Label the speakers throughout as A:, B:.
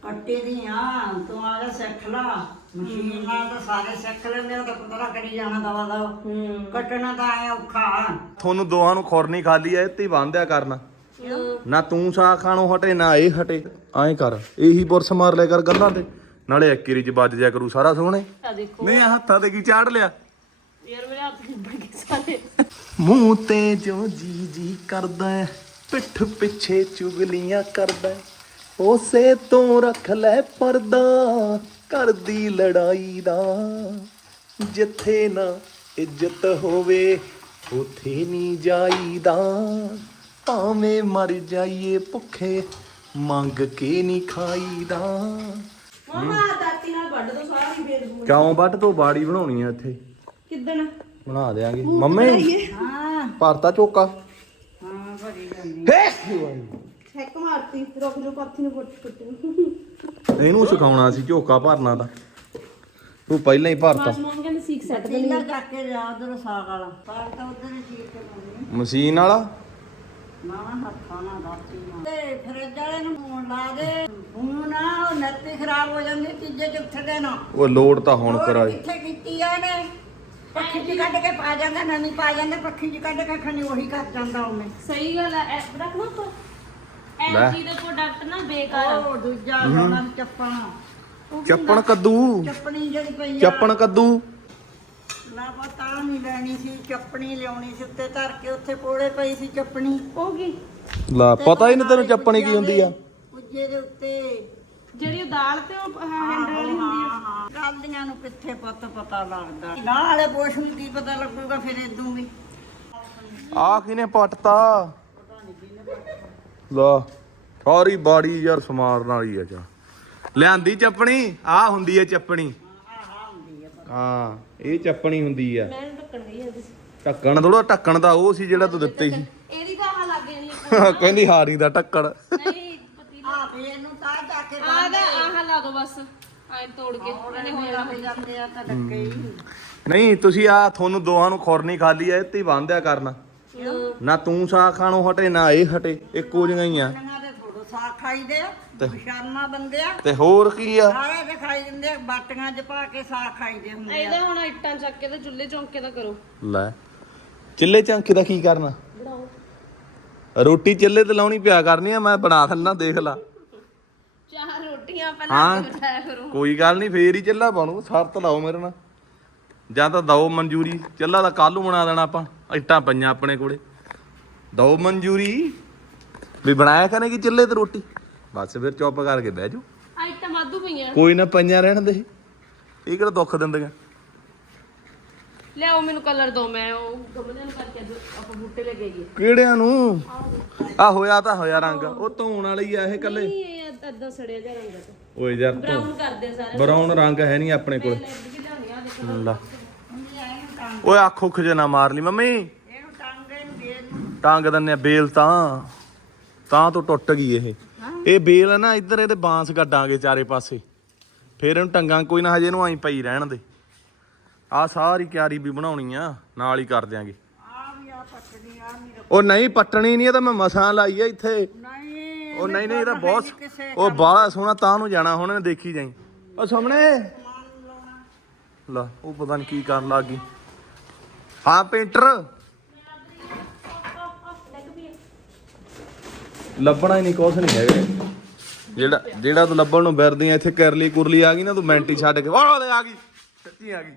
A: ਕੱਟੀ ਦੀ ਆ ਤੂੰ ਆ ਜਾ ਸਿੱਖ ਲਾ ਮਸ਼ੀਨ ਨਾਲ ਤਾਂ ਸਾਰੇ ਸਿੱਖ ਲੈਂਦੇ ਉਹ ਤਾਂ ਪਤਾ ਕਰੀ ਜਾਣਾ ਦਵਾ ਦਾ ਕੱਟਣਾ ਤਾਂ ਐ ਔਖਾ।
B: ਤੁਹਾਨੂੰ ਦੋਹਾਂ ਨੂੰ ਖੁਰਨੀ ਖਾਲੀ ਐ ਤੇ ਬੰਦਿਆ ਕਰਨਾ ਨਾ ਤੂੰ ਸਾਗ ਖਾਣੋਂ ਹਟੇ ਨਾ ਇਹ ਹਟੇ। ਐਂ ਕਰ ਇਹੀ ਬੁਰਸ ਮਾਰ ਲਿਆ ਕਰ ਗੱਲਾਂ ਤੇ ਨਾਲੇ ਇੱਕ ਰੀ ਚ ਵੱਜ ਜਾ ਕਰੂ ਸਾਰਾ ਸੋਹਣੇ। ਨਹੀਂ ਹੱਥਾਂ ਤੇ ਕੀ ਚਾੜ ਲਿਆ
C: ਯਾਰ ਮੇਰੇ ਹੱਥ ਨਿਬੜ ਗਏ ਸਾਰੇ।
B: ਮੂੰਹ ਤੇ ਜੋ ਜੀ ਕਰਦਾ ਪਿੱਠ ਪਿੱਛੇ ਚੁਗਲੀਆਂ ਕਰਦਾ ਉਸੇ ਤੋਂ ਰੱਖ ਲੈ ਪਰਦਾ ਕਰਦੀ ਲੜਾਈ ਦਾ ਜਿੱਥੇ ਨਾ ਇੱਜ਼ਤ ਹੋਵੇ ਉਥੇ ਨਹੀਂ ਜਾਈਦਾ ਭਾਵੇਂ ਮਰ ਜਾਈਏ ਭੁੱਖੇ ਮੰਗ ਕੇ ਨਹੀਂ ਖਾਈਦਾ।
C: ਮਮਾ ਦਾਤੀ ਨਾਲ ਵੱਢ ਦੋ ਸਾਰੀ ਬੇਦਬੂ।
B: ਕਿਉਂ ਵੱਢ ਤੋਂ ਬਾੜੀ ਬਣਾਉਣੀ ਆ ਇੱਥੇ
C: ਕਿੱਦਣ
B: ਬਣਾ ਦੇਾਂਗੇ ਮੰਮੀ
A: ਹਾਂ
B: ਭਰਤਾ ਚੋਕਾ
A: ਹਾਂ ਭਰੀ ਜਾਂਦੀ
C: ਛੱਕ ਮਾਰਤੀ ਰੁਕ ਜੋ ਪਾਥੀ ਨੂੰ ਕੁੱਟ
B: ਇਹਨੂੰ ਸਿਖਾਉਣਾ ਸੀ ਝੋਕਾ ਭਰਨਾ ਤਾਂ ਤੂੰ ਪਹਿਲਾਂ ਹੀ ਭਰਤਾ।
C: ਮਮ ਕਹਿੰਦੇ ਸੀਖ ਸੈੱਟ ਦੇ
A: ਤੀਲਾ ਚੱਕ ਕੇ ਜਾ ਉਧਰ ਸਾਗ ਵਾਲਾ ਸਾਗ ਤਾਂ ਉਧਰ ਹੀ ਚੀਰ ਕੇ ਪਾਉਣੀ
B: ਮਸ਼ੀਨ ਵਾਲਾ
A: ਨਾ ਹੱਥਾਂ ਨਾਲ ਦਾਤੀ ਨਾਲ ਤੇ ਫਰਿੱਜ ਵਾਲੇ ਨੂੰ ਫੋਨ ਲਾ ਦੇ ਫੋਨ ਨਾ ਉਹ ਨੱਤੀ ਖਰਾਬ ਹੋ ਜਾਂਦੀ ਤੀਜੇ ਚੌਥੇ ਦਿਨ
B: ਉਹ ਲੋਡ ਤਾਂ ਹੁਣ ਕਰਾਏ
A: ਕਿੱਥੇ ਕੀਤੀ ਆ ਨੇ ਪੱਖੀ ਚ ਕੱਢ ਕੇ ਪਾ ਜਾਂਦਾ ਨਵੀਂ ਪਾ ਜਾਂਦਾ ਪੱਖੀ ਚ ਕੱਢ ਕੇ ਖਣੀ ਉਹੀ ਕਰ ਜਾਂਦਾ ਉਹਨੇ।
C: ਸਹੀ ਗੱਲ ਹੈ ਰੱਖਣਾ ਪਰ
B: ਲੈ।
C: ਐਲਜੀ ਦੇ ਪ੍ਰੋਡਕਟ ਨਾ ਬੇਕਾਰ ਆ।
A: ਉਹ ਦੂਜਾ ਉਹਨਾਂ ਨੂੰ
B: ਚੱਪਣ ਕੱਦੂ
A: ਚੱਪਣੀ ਜਿਹੜੀ ਪਈ ਆ
B: ਚੱਪਣ ਕੱਦੂ
A: ਨਾ ਪਤਾ ਨਹੀਂ ਲੈਣੀ ਸੀ ਚੱਪਣੀ ਲਿਆਉਣੀ ਸੀ ਉੱਤੇ ਧਰ ਕੇ ਉੱਥੇ ਕੋਲੇ ਪਈ ਸੀ ਚੱਪਣੀ
C: ਉਹ ਕੀ
B: ਲਾ ਪਤਾ ਹੀ ਨਹੀਂ ਤੈਨੂੰ ਚੱਪਣੀ ਕੀ ਹੁੰਦੀ ਆ।
A: ਪੁੱਜੇ ਦੇ ਉੱਤੇ
C: ਜਿਹੜੀ ਉਹ ਦਾਲ ਤੇ ਉਹ ਹੈਂਡਲ ਵਾਲੀ ਹੁੰਦੀ ਆ।
A: ਗਾਲੀਆਂ ਨੂੰ ਕਿੱਥੇ ਪਤਾ ਲੱਗਦਾ ਨਾਲੇ ਪੋਸ਼ ਨੂੰ ਕੀ ਪਤਾ ਲੱਗੂਗਾ ਫਿਰ ਇਦੋਂ ਵੀ
B: ਆ ਕਿਨੇ ਪੱਟਤਾ ਲਾ ਸਾਰੀ ਬਾੜੀ ਯਾਰ ਸਮਾਰਨ ਵਾਲੀ ਆ ਚਾ ਲਿਆਂਦੀ ਚੱਪਣੀ ਆ ਹੁੰਦੀ ਆ ਚੱਪਣੀ ਹਾਂ ਇਹ ਚੱਪਣੀ ਹੁੰਦੀ ਆ।
C: ਮੈਂ ਢੱਕਣ ਗਈ ਹਾਂ
B: ਢੱਕਣ ਥੋੜਾ ਢੱਕਣ ਦਾ ਉਹ ਸੀ ਜਿਹੜਾ ਤੂੰ ਦਿੱਤੇ ਸੀ
C: ਇਹਦੀ ਤਾਂ ਆਹ ਲੱਗ ਜਾਣੀ
B: ਕਹਿੰਦੀ ਹਾਰੀ ਦਾ ਢੱਕਣ
C: ਨਹੀਂ ਪਤੀਲਾ
A: ਆ ਫੇਰ ਨੂੰ ਤਾਂ ਜਾ ਕੇ
C: ਆਹ ਲਾ ਦੋ ਬਸ ਐਂ ਤੋੜ ਕੇ ਇਹਨੇ ਹੋ ਜਾਣਾ
A: ਹੋ ਜਾਂਦੇ ਆ ਤਾਂ ਡੱਕੇ ਹੀ
B: ਨਹੀਂ ਤੁਸੀਂ ਆ ਤੁਹਾਨੂੰ ਦੋਹਾਂ ਨੂੰ ਖੁਰਨੀ ਖਾਲੀ ਐ ਤੇ ਬੰਦਿਆ ਕਰਨਾ ਨਾ ਤੂੰ ਸਾਗ ਖਾਣੋਂ ਹਟੇ ਨਾ ਇਹ ਹਟੇ ਇੱਕੋ ਜਿਹੀਆਂ ਹੀ ਆ
A: ਇਹਨਾਂ ਦੇ ਥੋੜੋ ਸਾਗ ਖਾਈਦੇ ਆ ਸ਼ਰਮਾ ਬੰਦੇ ਆ
B: ਤੇ ਹੋਰ ਕੀ ਆ
A: ਸਾਰੇ ਤੇ ਖਾਈ ਦਿੰਦੇ ਆ ਬਾਟੀਆਂ 'ਚ ਪਾ ਕੇ ਸਾਗ ਖਾਈਦੇ ਹੁੰਦੇ ਆ।
C: ਇਹਦਾ ਹੁਣ ਇੱਟਾਂ ਚੱਕ ਕੇ ਤੇ ਚੁੱਲ੍ਹੇ ਚੌਂਕੇ ਦਾ ਕਰੋ
B: ਲੈ ਚਿੱਲੇ ਚੰਕੇ ਦਾ ਕੀ ਕਰਨਾ
C: ਬਣਾਓ
B: ਰੋਟੀ ਚਿੱਲੇ ਤੇ ਲਾਉਣੀ ਪਿਆ ਕਰਨੀ ਆ ਮੈਂ ਬਣਾ ਥੰਨਾ ਦੇਖ ਲਾ।
C: ਚਾਰ ਰੋਟੀਆਂ ਪਹਿਲਾਂ ਕੇ ਬਿਠਾਇਆ ਕਰੋ।
B: ਕੋਈ ਗੱਲ ਨਹੀਂ ਫੇਰ ਹੀ ਚਿੱਲਾ ਬਣੂ ਸ਼ਰਤ ਲਾਓ ਮੇਰੇ ਨਾਲ ਜਾਂ ਤਾਂ ਦਓ ਮਨਜ਼ੂਰੀ ਚਿੱਲਾ ਤਾਂ ਕੱਲ ਨੂੰ ਬਣਾ ਦੇਣਾ ਆਪਾਂ ਇੱਟਾਂ ਪਈਆਂ ਆਪਣੇ ਕੋਲੇ ਦਓ ਮਨਜ਼ੂਰੀ ਵੀ ਬਣਾਇਆ ਕਰੇਗੀ ਚਿੱਲੇ ਤੇ ਰੋਟੀ ਬਸ ਫਿਰ ਚੁੱਪ ਕਰਕੇ ਬਹਿ ਜਾਓ।
C: ਆ ਇੱਟਾਂ ਵਾਧੂ ਪਈਆਂ
B: ਕੋਈ ਨਾ ਪਈਆਂ ਰਹਿਣ ਦੇ ਇਹ ਕਿਹੜਾ ਦੁੱਖ ਦਿੰਦੀਆਂ।
C: ਲਿਆਓ ਮੈਨੂੰ ਕਲਰ ਦੋ ਮੈਂ ਉਹ ਗਮਲਿਆਂ ਨੂੰ ਕਰਕੇ ਅੱਜ ਆਪਾਂ ਬੂਟੇ ਲੈ ਕੇ ਗਏ
B: ਕਿਹੜਿਆਂ ਨੂੰ ਆ ਹੋਇਆ ਤਾਂ ਹੋਇਆ ਰੰਗ ਉਹ ਧੋਣ ਵਾਲੀ ਆ ਇਹ ਕੱਲੇ
C: ਨਹੀਂ ਇਹ ਅੱਧਾ ਸੜਿਆ ਜਿਹਾ ਰੰਗ ਤਾਂ
B: ਓਏ ਯਾਰ
C: ਬਰਾਊਨ ਕਰਦੇ ਸਾਰੇ
B: ਬਰਾਊਨ ਰੰਗ ਹੈ ਨਹੀਂ ਆਪਣੇ ਕੋਲ
C: ਲੱਗ ਕੇ ਲਿਆਉਣੀ ਆ ਦੇਖੋ
B: ਲਾ ਓਏ ਅੱਖ ਉੱਖ ਜੇ ਨਾ ਮਾਰ ਲਈ ਮੰਮੀ
A: ਇਹਨੂੰ ਟਾਂਗੇ ਨੂੰ ਦੇ ਨੂੰ
B: ਟੰਗ ਦਿੰਨੇ ਆ ਬੇਲ ਤਾਂ ਤੋਂ ਟੁੱਟ ਗਈ ਇਹ ਬੇਲ ਹੈ ਨਾ ਇੱਧਰ ਇਹਦੇ ਬਾਂਸ ਕੱਢਾਂਗੇ ਚਾਰੇ ਪਾਸੇ ਫੇਰ ਇਹਨੂੰ ਟੰਗਾਂ ਕੋਈ ਨਾ ਹਜੇ ਇਹਨੂੰ ਆਈ ਪਈ ਰਹਿਣ ਦੇ ਆ ਸਾਰੀ ਕਿਆਰੀ ਵੀ ਬਣਾਉਣੀ ਆ ਨਾਲ ਹੀ ਕਰ ਦਿਆਂਗੇ।
A: ਆ ਵੀ ਆ ਪੱਟਣੀ ਆ ਨਹੀਂ
B: ਉਹ ਨਹੀਂ ਪੱਟਣੀ ਨਹੀਂ ਇਹ ਤਾਂ ਮੈਂ ਮਸਾਂ ਲਾਈ ਆ ਇੱਥੇ
A: ਨਹੀਂ
B: ਉਹ ਨਹੀਂ ਇਹ ਤਾਂ ਬਹੁਤ ਉਹ ਬਾਹਲਾ ਸੋਹਣਾ ਤਾਂ ਨੂੰ ਜਾਣਾ ਹੁਣ ਦੇਖੀ ਜਾਈ ਉਹ ਸਾਹਮਣੇ ਲਾ ਉਹ ਪਤਾ ਨਹੀਂ ਕੀ ਕਰਨ ਲੱਗ ਗਈ। ਹਾਂ ਪੇਂਟਰ ਲੱਭਣਾ ਹੀ ਨਹੀਂ ਕੁਛ ਨਹੀਂ ਹੈਗਾ ਜਿਹੜਾ ਤੂੰ ਲੱਭਣ ਨੂੰ ਫਿਰਦੀ ਆ ਇੱਥੇ ਕਰਲੀ ਕੁਰਲੀ ਆ ਗਈ ਨਾ ਤੂੰ ਮੈਂਟੀ ਛੱਡ ਕੇ ਵਾਹ ਆ ਗਈ ਸੱਚੀ ਆ ਗਈ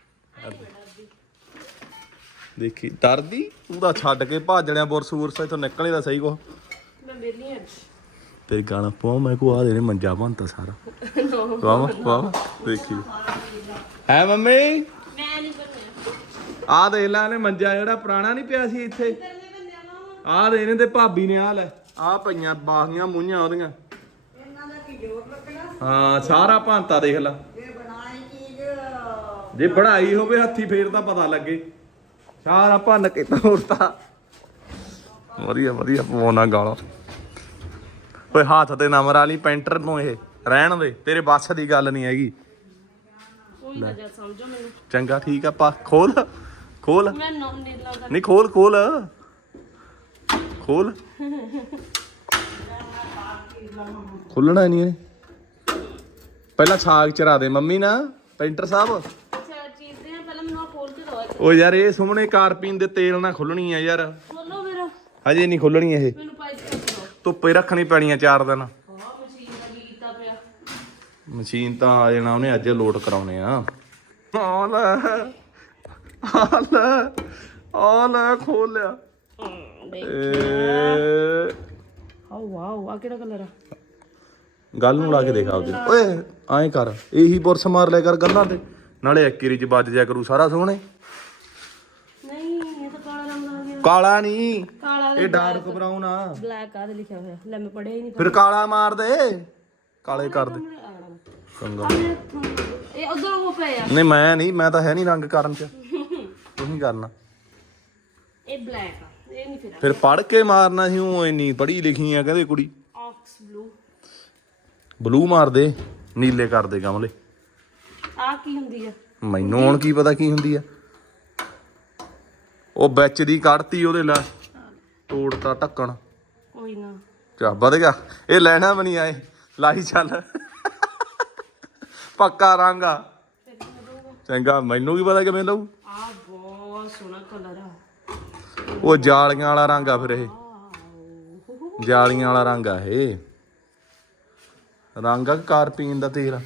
B: ਦੇਖੀ ਡਰਦੀ ਤੂੰ ਤਾਂ ਛੱਡ ਕੇ ਭਾਜਣਿਆ ਬੁਰਸ ਇੱਥੋਂ ਨਿਕਲੇ ਤਾਂ ਸਹੀ ਕੋ
C: ਮੈਂ ਵੇਲੀ ਅੱਜ
B: ਤੇਰੀ ਗਾਣਾ ਪਵਾ ਮੈਂ ਕੋ ਆ ਦੇ ਮੰਜਾ ਬੰਤਾ ਸਾਰਾ ਵਾਹ ਦੇਖੀ ਹੈ ਮੰਮੀ
C: ਮੈਂ ਨਹੀਂ ਬਣਿਆ
B: ਆ ਦੇਖ ਲੈ ਇਹਨੇ ਮੰਜਾ ਜਿਹੜਾ ਪੁਰਾਣਾ ਨਹੀਂ ਪਿਆ ਸੀ ਇੱਥੇ ਆ ਦੇ ਇਹਨੇ ਤੇ ਭਾਬੀ ਨੇ ਆ ਲੈ ਆ ਪਈਆਂ ਬਾਹੀਆਂ ਮੂੰਹਾਂ ਉਹਦੀਆਂ
A: ਇਹਨਾਂ ਦਾ ਕੀ ਜੋਰ ਲੱਗਣਾ
B: ਹਾਂ ਸਾਰਾ ਭਾਂਤਾ ਦੇਖ ਲੈ
A: ਇਹ ਬਣਾਈ ਚੀਜ਼
B: ਜੇ ਬਣਾਈ ਹੋਵੇ ਹੱਥੀ ਫੇਰ ਤਾਂ ਪਤਾ ਲੱਗੇ ਸਾਰਾ ਭੰਨ ਕੇ ਤੋੜਤਾ ਵਧੀਆ ਪਵਾਉਣਾ ਗਾਲਾਂ ਓਏ ਹੱਥ ਤੇ ਨਾ ਮਰਾ ਲਈ ਪੈਂਟਰ ਨੂੰ ਇਹ ਰਹਿਣ ਦੇ ਤੇਰੇ ਬੱਸ ਦੀ ਗੱਲ ਨਹੀਂ ਹੈਗੀ
C: ਉਹੀ ਤਾਂ ਜਦ ਸਮਝੋ ਮੈਨੂੰ
B: ਚੰਗਾ ਠੀਕ ਆ ਪਾ ਖੋਲ
C: ਮੈਂ ਨੀਲਾ ਦਾ
B: ਨਹੀਂ ਖੋਲ ਖੋਲਣਾ ਨਹੀਂ ਇਹਨੇ ਪਹਿਲਾਂ ਸਾਗ ਚਰਾ ਦੇ ਮੰਮੀ ਨਾ ਪੈਂਟਰ ਸਾਹਿਬ।
C: ਅੱਛਾ ਚੀਜ਼ਦੇ ਆ ਪਹਿਲਾਂ ਮੈਨੂੰ ਖੋਲ ਕੇ ਦੋ।
B: ਉਹ ਯਾਰ ਇਹ ਸੁਮਣੇ ਕਾਰਪੀਨ ਦੇ ਤੇਲ ਨਾਲ ਖੁੱਲਣੀ ਆ ਯਾਰ।
C: ਖੋਲੋ ਮੇਰਾ,
B: ਹਜੇ ਨਹੀਂ ਖੁੱਲਣੀ ਇਹ,
C: ਮੈਨੂੰ ਪਾਈਪ ਕਰ ਦਿਓ।
B: ਧੁੱਪੇ ਰੱਖਣੀ ਪੈਣੀ ਆ 4 ਦਿਨ।
C: ਹਾਂ ਮਸ਼ੀਨ ਦਾ ਕੀ ਕੀਤਾ ਪਿਆ।
B: ਮਸ਼ੀਨ ਤਾਂ ਆ ਜਾਣਾ ਉਹਨੇ, ਅੱਜ ਲੋਡ ਕਰਾਉਣੇ ਆ। ਆ ਲੈ ਆ ਲੈ ਆ ਲੈ ਖੋਲ ਲਿਆ।
C: ਆਓ ਵਾਓ, ਆ ਕਿਹੜਾ ਕਲਰ ਆ?
B: ਗੱਲ ਨੂੰ ਲਾ ਕੇ ਦੇਖ ਆਪਦੇ। ਓਏ ਐਂ ਕਰ, ਇਹੀ ਬੁਰਸ ਮਾਰ ਲਿਆ ਕਰ ਗੱਲਾਂ ਤੇ, ਨਾਲੇ ਇੱਕ ਏਰੀ ਚ ਵੱਜ ਜਾ ਕਰੂ ਸਾਰਾ ਸੋਹਣੇ।
C: ਨਹੀਂ ਇਹ ਤਾਂ ਕਾਲਾ ਰੰਗ ਆ ਗਿਆ।
B: ਕਾਲਾ ਨਹੀਂ,
C: ਕਾਲਾ
B: ਇਹ ਡਾਰਕ ਬਰਾਊਨ ਆ।
C: ਬਲੈਕ ਆ ਲਿਖਿਆ ਹੋਇਆ, ਲੈ ਮੈਂ ਪੜਿਆ ਹੀ ਨਹੀਂ।
B: ਫਿਰ ਕਾਲਾ ਮਾਰ ਦੇ, ਕਾਲੇ ਕਰ ਦੇ ਚੰਗਾ।
C: ਇਹ ਉਧਰ ਉਹ ਪਏ ਆ।
B: ਨਹੀਂ ਮੈਂ ਤਾਂ ਹੈ ਨਹੀਂ ਰੰਗ ਕਰਨ ਚ, ਤੂੰ ਹੀ ਕਰਨਾ।
C: ਇਹ ਬਲੈਕ ਆ, ਇਹ ਨਹੀਂ
B: ਫਿਰ ਪੜ ਕੇ ਮਾਰਨਾ ਸੀ। ਉਹ ਇੰਨੀ ਪੜ੍ਹੀ ਲਿਖੀ ਆ ਕਹਿੰਦੇ ਕੁੜੀ।
C: ਆਕਸ ਬਲੂ।
B: ਬਲੂ ਮਾਰ ਦੇ, ਨੀਲੇ ਕਰ ਦੇ ਗਮਲੇ।
C: ਆ ਕੀ ਹੁੰਦੀ ਆ?
B: ਮੈਨੂੰ ਹੁਣ ਕੀ ਪਤਾ ਕੀ ਹੁੰਦੀ ਆ। ਉਹ ਵਿੱਚ ਦੀ ਕੱਢਤੀ ਉਹਦੇ, ਲੈ ਤੋੜਤਾ ਢੱਕਣ।
C: ਕੋਈ ਨਾ
B: ਚਾ ਵਧ ਗਿਆ। ਇਹ ਲੈਣਾ ਵੀ ਨਹੀਂ ਆਏ, ਲਾਈ ਚੱਲ। ਪੱਕਾ ਰੰਗ ਆ। ਚੰਗਾ, ਮੈਨੂੰ ਕੀ ਪਤਾ ਕਿਵੇਂ ਲਊ।
C: ਆ ਬਹੁਤ ਸੋਹਣਾ ਕਲਰ ਆ।
B: ਉਹ ਜਾਲੀਆਂ ਵਾਲਾ ਰੰਗ ਆ। ਫਿਰ ਇਹ ਜਾਲੀਆਂ ਵਾਲਾ ਰੰਗ ਆ। ਇਹ ਰੰਗ ਆ ਕਾਰਪੀਨ ਦਾ ਤੇਲ।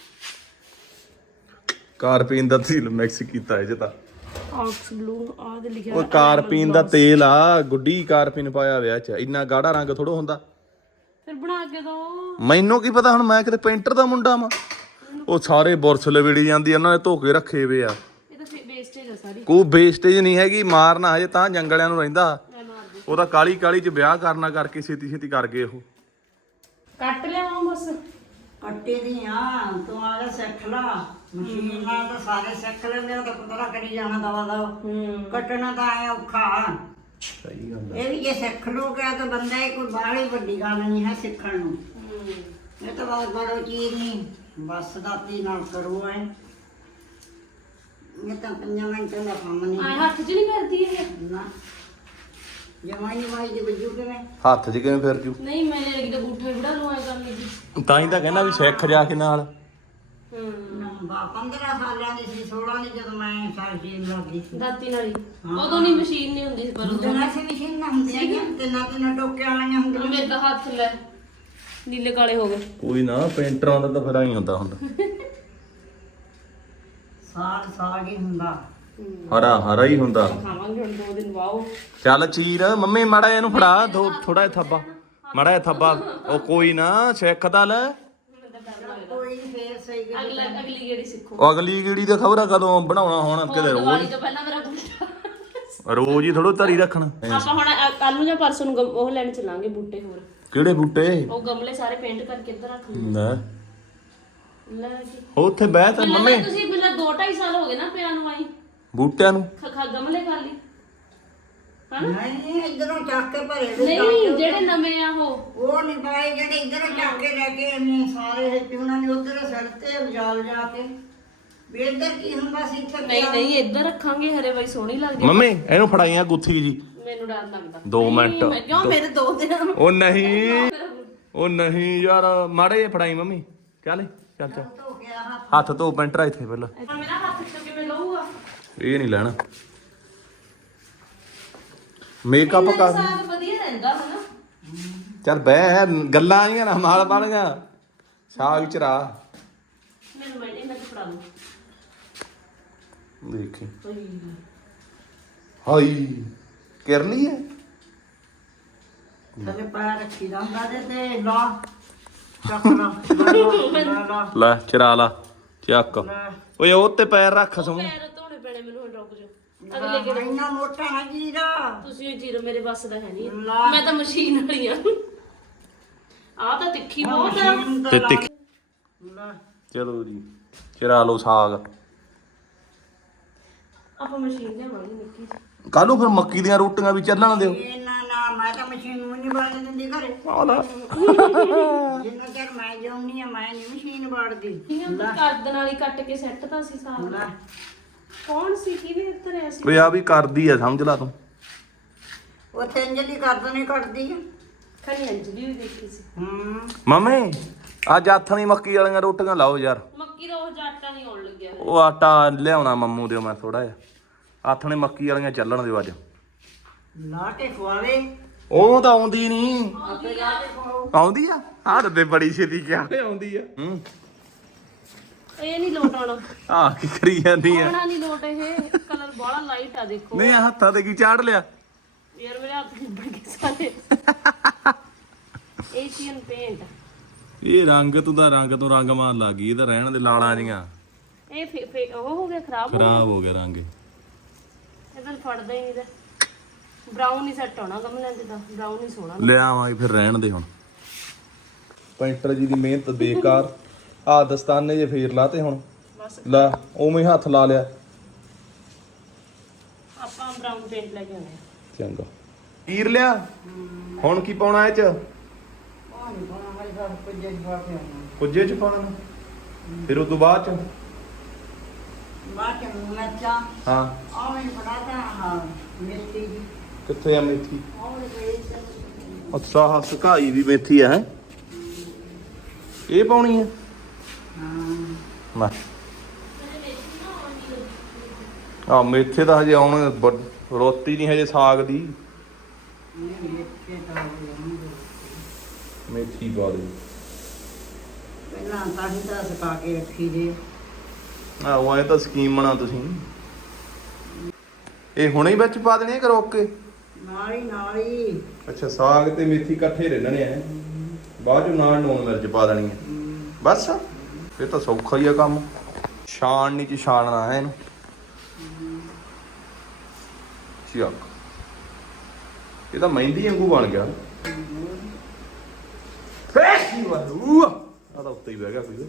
B: ਕਾਰਪੀਨ ਦਾ ਤੇਲ ਮਿਕਸ ਕੀਤਾ ਇਹ ਚ ਤਾਂ।
C: ਆਕਸ ਬਲੂ ਆ ਦੇ ਲਿਖਿਆ।
B: ਉਹ ਕਾਰਪੀਨ ਦਾ ਤੇਲ ਆ, ਗੁੱਡੀ ਕਾਰਪੀਨ ਪਾਇਆ ਵਿਆਹ ਚ। ਇੰਨਾ ਗਾੜਾ ਰੰਗ ਥੋੜਾ ਹੁੰਦਾ।
C: ਫਿਰ ਬਣਾ ਕੇ ਦੋ।
B: ਮੈਨੂੰ ਕੀ ਪਤਾ, ਹੁਣ ਮੈਂ ਕਿਤੇ ਪੇਂਟਰ ਦਾ ਮੁੰਡਾ ਵਾਂ। ਉਹ ਸਾਰੇ ਬੁਰਸ ਲਵੇੜੀ ਜਾਂਦੀ, ਉਹਨਾਂ ਨੇ ਧੋ ਕੇ ਰੱਖੇ ਵੇ ਆ।
C: ਇਹ ਤਾਂ ਵੇਸਟੇਜ ਆ ਸਾਰੀ।
B: ਕੋਈ ਵੇਸਟੇਜ ਨਹੀਂ ਹੈਗੀ, ਮਾਰਨਾ ਹਜੇ ਤਾਂ ਜੰਗਲਿਆਂ ਨੂੰ ਰਹਿੰਦਾ।
C: ਮੈਂ ਮਾਰ ਦੇ।
B: ਉਹਦਾ ਕਾਲੀ ਕਾਲੀ ਚ ਵਿਆਹ ਕਰਨਾ ਕਰਕੇ ਛੇਤੀ ਛੇਤੀ ਕਰ ਗਏ ਉਹ।
C: ਕੱਟ ਲਿਆਵਾਂ ਬਸ।
A: ਕੱਟੇ ਦੀ ਆ, ਤੂੰ ਆ ਜਾ ਸਿੱਖ ਲਾ। ਮਸ਼ੀਨ ਨਾਲ ਤਾਂ ਸਾਰੇ ਸਿੱਖ ਲੈਂਦੇ, ਉਹ ਤਾਂ ਪਤਾ ਕਰੀ ਜਾਣਾ ਦਵਾ ਦਵਾ। ਕੱਟਣਾ ਤਾਂ ਐ ਔਖਾ।
B: ਸਹੀ ਗੱਲ
A: ਇਹ ਵੀ ਜੇ ਸਿੱਖ ਲੋਗੇ ਤਾਂ ਬੰਦਾ ਇਹ ਕੋਈ ਬਾਹਲੀ ਵੱਡੀ ਗੱਲ ਨਹੀਂ ਹੈ ਸਿੱਖਣ ਨੂੰ। ਇਹ ਤਾਂ ਬਹੁਤ ਬੜੋ ਚੀਜ਼ ਨਹੀਂ, ਬਸ ਦਾਤੀ ਨਾਲ ਕਰੋ ਐ। ਇਹ ਤਾਂ 5 ਮਿੰਟਾਂ ਦਾ ਕੰਮ ਨਹੀਂ।
C: ਆਏ ਹੱਥ 'ਚ ਨਹੀਂ ਕਰਦੀ ਇਹ।
A: ਨਾ ਜਮਾਈ ਜਮਾਈ ਦੀ ਬੱਜੂ ਕਿਵੇਂ?
B: ਹੱਥ 'ਚ ਕਿਵੇਂ ਫਿਰ ਜੂ।
C: ਨਹੀਂ ਮੈਂ ਲੱਗੀ ਤਾਂ ਬੂਠੇ ਬੜਾ ਲਵਾਇਆ ਕਰਨ ਲੱਗੀ।
B: ਤਾਂ ਹੀ ਤਾਂ ਕਹਿੰਦਾ ਵੀ ਸਿੱਖ ਜਾ ਕੇ ਨਾਲ।
A: ਨਾ 15 ਸਾਲਾਂ ਦੀ ਸੀ, 16 ਦੀ ਜਦੋਂ ਮੈਂ ਸਾਈਕਲ ਲੱਗਦੀ ਸੀ।
C: ਦਾਤੀ ਨਾਲ ਹੀ। ਉਦੋਂ ਨਹੀਂ ਮਸ਼ੀਨ ਨਹੀਂ ਹੁੰਦੀ ਸੀ ਪਰ ਉਦੋਂ
A: ਨਾ ਸੀ ਮਸ਼ੀਨ ਨਾ ਹੁੰਦੀ ਹੈਗੀ, ਤਿੰਨਾਂ ਟੋਕਿਆਂ ਵਾਲੀਆਂ ਹੁੰਦੀਆਂ।
C: ਮੇਰੇ ਤਾਂ ਹੱਥ ਲੈ ਨੀਲੇ ਕਾਲੇ ਹੋ ਗਏ।
B: ਕੋਈ ਨਾ, ਪੇਂਟਰਾਂ ਦਾ ਤਾਂ ਫਿਰ ਆਈ ਹੁੰਦਾ
A: ਸਾਗ ਹੀ ਹੁੰਦਾ।
B: ਹਰਾ ਹਰਾ ਹੀ ਹੁੰਦਾ।
C: ਖਾਵਾਂਗੇ ਹੁਣ 2 ਦਿਨ ਵਾਓ।
B: ਚੱਲ ਚੀਰ ਮੰਮੀ, ਮਾੜਾ ਜਿਹਾ ਇਹਨੂੰ ਫੜਾ ਦੋ, ਥੋੜਾ ਜਿਹਾ ਥੱਬਾ, ਮਾੜਾ ਜਿਹਾ ਥੱਬਾ। ਉਹ ਕੋਈ ਨਾ, ਸਿੱਖਦਾ ਲੈ।
A: ਕੋਈ ਫੇਰ ਸਹੀ ਗੱਲ।
C: ਅਗਲੀ ਗੇੜੀ ਸਿੱਖੋ।
B: ਉਹ ਅਗਲੀ ਗੀੜੀ ਦਾ ਖਬਰ ਆ ਕਦੋਂ ਬਣਾਉਣਾ ਹੁਣ, ਕਿਤੇ
C: ਦੀਵਾਲੀ ਤੋਂ ਪਹਿਲਾਂ ਮੇਰਾ ਬੂਟਾ।
B: ਰੋਜ਼ ਹੀ ਥੋੜੋ ਧਰੀ ਰੱਖਣਾ।
C: ਆਪਾਂ ਹੁਣ ਕੱਲ ਨੂੰ ਜਾਂ ਪਰਸੋਂ ਨੂੰ ਉਹ ਲੈਣ ਚਲਾਂਗੇ ਬੂਟੇ ਹੋਰ।
B: ਕਿਹੜੇ ਬੂਟੇ?
C: ਉਹ ਗਮਲੇ ਸਾਰੇ ਪੇਂਟ ਕਰਕੇ ਇੱਧਰ ਰੱਖ ਲਓ।
B: ਲੈ
C: ਲੈ ਜੀ।
B: ਉੱਥੇ ਬਹਿ ਤਾਂ ਮੰਮੀ।
C: ਤੁਸੀਂ ਬਿੱਲਾ 2-2.5 ਸਾਲ ਹੋ ਗਏ ਨਾ ਪਿਆ ਨੂੰ ਆਈ।
B: ਬੂਟਿਆਂ ਨੂੰ
C: ਗਮਲੇ ਖਾਲੀ
A: ਨਹੀਂ ਇਧਰੋਂ ਚੱਕ ਕੇ ਭਰੇ
C: ਨਹੀਂ, ਜਿਹੜੇ ਨਵੇਂ ਆ
A: ਉਹ ਨਹੀਂ ਪਾਏ, ਜਿਹੜੇ ਇਧਰੋਂ ਚੱਕ ਕੇ ਲੈ ਕੇ ਐਵੇਂ ਸਾਰੇ ਹਿੱਤੇ ਉਹਨਾਂ ਨੇ ਉਧਰ ਸਿਰ ਤੇ ਉਜਾਲ ਜਾ ਕੇ। ਵੀ ਇੱਧਰ ਕੀ ਹੁੰਦਾ ਸੀ ਇੱਥੇ?
C: ਨਹੀਂ ਇੱਧਰ ਰੱਖਾਂਗੇ, ਹਰੇ ਬਾਈ ਸੋਹਣੀ ਲੱਗਦੀ।
B: ਮੰਮੀ ਇਹਨੂੰ ਫੜਾਈਆਂ ਗੁੱਥੀ ਜੀ।
C: ਮੈਨੂੰ ਡਰ ਲੱਗਦਾ।
B: 2 ਮਿੰਟ।
C: ਕਿਉਂ ਮੇਰੇ 2 ਦਿਨ।
B: ਉਹ ਨਹੀਂ ਯਾਰ, ਮਾੜੇ ਜਿਹੇ ਫੜਾਈ ਮੰਮੀ। ਚੱਲ ਚੱਲ ਚੱਲ,
A: ਧੋ ਕੇ ਆਹ
B: ਹੱਥ ਧੋ ਪੈਂਟਰਾ ਇੱਥੇ ਪਹਿਲਾਂ।
C: ਮੇਰਾ ਹੱਥ ਚ ਕਿਵੇਂ ਲਊਗਾ?
B: ਇਹ ਨਹੀਂ ਲੈਣਾ। ਮੇਕਅਪ ਕਰ।
C: ਸਾਗ ਵਧੀਆ ਰਹਿੰਦਾ ਹਨਾ।
B: ਚੱਲ ਬਹਿ, ਗੱਲਾਂ ਆਈਆਂ ਨਾ ਮਾਲ ਬਣ ਗਿਆ। ਸਾਗ ਚਰਾ
C: ਮੈਨੂੰ ਮੈਂ ਫੜਾ ਲੂੰ।
B: ਦੇਖੀ ਹਾਈ ਕਰਨੀ ਹੈ।
A: ਥੱਲੇ ਪੈਰ ਰੱਖੀ ਦਾ ਹੁੰਦਾ ਤੇ ਲਾ ਚੱਕ ਲਾ।
B: ਲੈ ਚਰਾ ਲਾ, ਚੱਕ। ਓਏ ਉਹ ਤੇ ਪੈਰ ਰੱਖ ਸੋਹਣੇ।
C: ਪੈਰ ਧੋਣੇ ਪੈਣੇ ਮੈਨੂੰ, ਹੁਣ ਰੁਕ ਜਾ। ਅਗਲੇ ਗੇੜੇ
A: ਇੰਨਾ ਮੋਟਾ ਨਾ ਜੀਰਾ।
C: ਤੁਸੀਂ ਜੀਰੋ ਮੇਰੇ ਬੱਸ ਦਾ ਹੈ ਨਹੀਂ।
A: ਲਾ।
C: ਮੈਂ ਤਾਂ ਮਸ਼ੀਨ ਵਾਲੀ ਆ। ਆ ਤਾਂ ਤਿੱਖੀ ਬਹੁਤ ਆ।
B: ਤੇ ਤਿੱਖ। ਚਲੋ ਜੀ, ਚਰਾ ਲਓ ਸਾਗ।
C: ਆਪਾਂ ਮਸ਼ੀਨ ਲਿਆਵਾਂਗੇ ਨਿੱਕੀ ਜਿਹੀ।
B: ਕੱਲ ਨੂੰ ਫਿਰ ਮੱਕੀ ਦੀਆਂ ਰੋਟੀਆਂ ਵੀ ਚੱਲਣ ਦਿਓ।
A: ਨਾ ਮੈਂ ਤਾਂ ਮਸ਼ੀਨ ਨੂੰ ਨਹੀਂ ਬਾੜ ਦਿੰਦੀ ਘਰੇ।
B: ਆ ਲੈ
A: ਜਿੰਨਾ ਚਿਰ ਮੈਂ ਜਾਉਣੀ ਆ ਮੈਂ ਨਹੀਂ ਮਸ਼ੀਨ ਬਾੜਦੀ।
C: ਇਹਨਾਂ ਕਰਦ ਨਾਲ ਹੀ ਕੱਟ ਕੇ ਸੈੱਟ ਤਾਂ ਸੀ ਸਾਗ। ਕੌਣ ਸੀ ਕਿਹਦੇ ਉੱਤਰ ਐ ਸੀ?
B: ਓਏ ਆ ਵੀ ਕਰਦੀ ਆ, ਸਮਝ ਲਾ ਤੂੰ।
A: ਉੱਥੇ ਅੰਜਲੀ ਕਰਦ ਨਹੀਂ ਕੱਟਦੀ ਆ।
C: ਖਣੀ ਅੰਜਲੀ ਵੀ ਦੇਖੀ ਸੀ।
B: ਮੰਮੀ ਅੱਜ ਆਥਣੀ ਮੱਕੀ ਵਾਲੀਆਂ ਰੋਟੀਆਂ ਲਾਓ ਯਾਰ।
C: ਮੱਕੀ ਦਾ ਉਹ ਆਟਾ ਨਹੀਂ ਆਉਣ ਲੱਗਿਆ।
B: ਉਹ ਆਟਾ ਲਿਆਉਣਾ ਮੰਮੂ ਦਿਓ ਮੈਂ ਥੋੜਾ ਜਿਹਾ। ਆਥਣੇ ਮੱਕੀ ਵਾਲੀਆਂ ਚੱਲਣ ਦਿਓ ਅੱਜ।
A: ਲਾ ਕੇ ਖਵਾਵੇ
B: ਉਹ ਤਾਂ ਆਉਂਦੀ ਨਹੀਂ।
A: ਆਪੇ ਲਾ ਕੇ ਖਵਾਓ।
B: ਆਉਂਦੀ ਆ ਆਹ ਤੇ ਬੜੀ ਛੇਤੀ ਕਿਹਾ ਆਉਂਦੀ ਆ।
C: ਇਹ ਨਹੀਂ ਲੋਟ ਆਉਣਾ।
B: ਆਹ ਕੀ ਕਰੀ ਜਾਂਦੀ ਆ?
C: ਆਉਣਾ ਨਹੀਂ ਲੋਟ। ਇਹ ਕਲਰ ਬੜਾ ਲਾਈਟ ਆ ਦੇਖੋ।
B: ਨਹੀਂ ਹੱਥਾਂ ਤੇ ਕੀ ਚਾੜ ਲਿਆ
C: ਯਾਰ ਮੇਰੇ ਹੱਥ ਨਿਬੜ ਗਏ ਸਾਰੇ। Asian paint.
B: ਇਹ ਰੰਗ ਤੂੰ ਤਾਂ ਰੰਗ ਤੋਂ ਰੰਗ ਮਾਰ ਲੱਗ ਗਈ। ਇਹ ਤਾਂ ਰਹਿਣ ਦੇ ਲਾਲਾਂ ਜੀਆਂ।
C: ਇਹ ਉਹ ਹੋ ਗਿਆ ਖਰਾਬ
B: ਹੋ ਗਿਆ ਰੰਗ।
C: ਇਹਦਾ ਫੜਦਾ ਹੀ ਨਹੀਂ ਤੇ ਬਰਾਊਨ ਹੀ ਸੈੱਟ ਹੋਣਾ ਗਮਲਿਆਂ ਤੇ ਤਾਂ ਬਰਾਊਨ ਹੀ ਸੋਹਣਾ।
B: ਲੈ ਆਵਾਂਗੇ ਫਿਰ ਰਹਿਣ ਦੇ ਹੁਣ। ਪੈਂਟਰ ਜੀ ਦੀ ਮਿਹਨਤ ਬੇਕਾਰ। ਆ ਦਸਤਾਨੇ ਜੇ ਫੇਰ ਲਾਤੇ ਹੁਣ। ਲੈ ਉਵੇਂ ਹੱਥ ਲਾ ਲਿਆ।
C: ਆਪਾਂ ਬਰਾਊਨ ਪੇਂਟ ਲੈ ਕੇ ਆਉਣੇ ਆ।
B: ਚੰਗਾ ਕੀਰ ਲਿਆ। ਹੁਣ ਕੀ ਪਾਉਣਾ ਇਹ ਚ?
A: ਉਹ ਨਹੀਂ ਪਾਉਣਾ ਮੇਰੇ ਘਰ ਪੁੱਜੇ ਪਾ ਕੇ ਆਉਣਾ।
B: ਪੁੱਜੇ ਚ ਪਾਉਣਾ। ਫਿਰ ਉਸ ਤੋਂ ਬਾਅਦ ਚ
A: ਬਾਅਦ ਚ ਮਿਰਚਾਂ
B: ਹਾਂ
A: ਆਵੇਂ ਬਣਾਤਾ। ਹਾਂ ਮੇਥੀ ਦੀ
B: ਕਿੱਥੇ ਆ ਮੇਥੀ?
A: ਆਵੇਂ ਗਈ
B: ਅੱਛਾ ਹਾਂ ਸੁਕਾਈ ਵੀ ਮੇਥੀ ਆ ਹੈ। ਇਹ ਪਾਉਣੀ ਹੈ।
A: ਹਾਂ
B: ਨਾ ਆ ਮੇਥੇ ਤਾਂ ਹਜੇ ਆਉਣ ਰੋਟੀ ਨਹੀਂ ਹਜੇ ਸਾਗ ਦੀ।
A: ਮੇਥੇ ਤਾਂ
B: ਮੇਥੀ ਪਾ ਦੇ।
A: ਪਹਿਲਾਂ ਤਾਂ ਹੀ ਤਾਂ ਸੁਕਾ ਕੇ ਰੱਖੀ ਦੇ।
B: ਉਹ ਐ ਤਾਂ ਸਕੀਮ ਬਣਾ ਤੁਸੀਂ। ਇਹ ਹੁਣੇ ਹੀ ਵਿੱਚ ਪਾ ਦੇਣੀ ਹੈ ਕਿ ਰੋਕ ਕੇ?
A: ਨਾਲ ਹੀ
B: ਅੱਛਾ ਸਾਗ ਤੇ ਮੇਥੀ ਇਕੱਠੇ ਰਹਿਣੇ ਆ। ਬਾਅਦ ਚ ਨਾਲ ਨੂਣ ਮਿਰਚ ਪਾ ਦੇਣੀ ਹੈ ਬਸ। ਇਹ ਤਾਂ ਸੌਖਾ ਹੀ ਆ ਕੰਮ। ਛਾਣਨੀ ਚ ਛਾਣਨਾ ਹੈ ਇਹਨੂੰ। ਚੱਕ ਇਹ ਤਾਂ ਮਹਿੰਦੀ ਵਾਂਗੂ ਬਣ ਗਿਆ। ਆ ਤਾਂ ਉੱਤੇ ਹੀ ਬਹਿ ਗਿਆ ਕੋਈ।